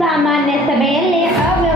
ಸಾಮಾನ್ಯ ಸಭೆಯಲ್ಲಿ ಅವ್ಯ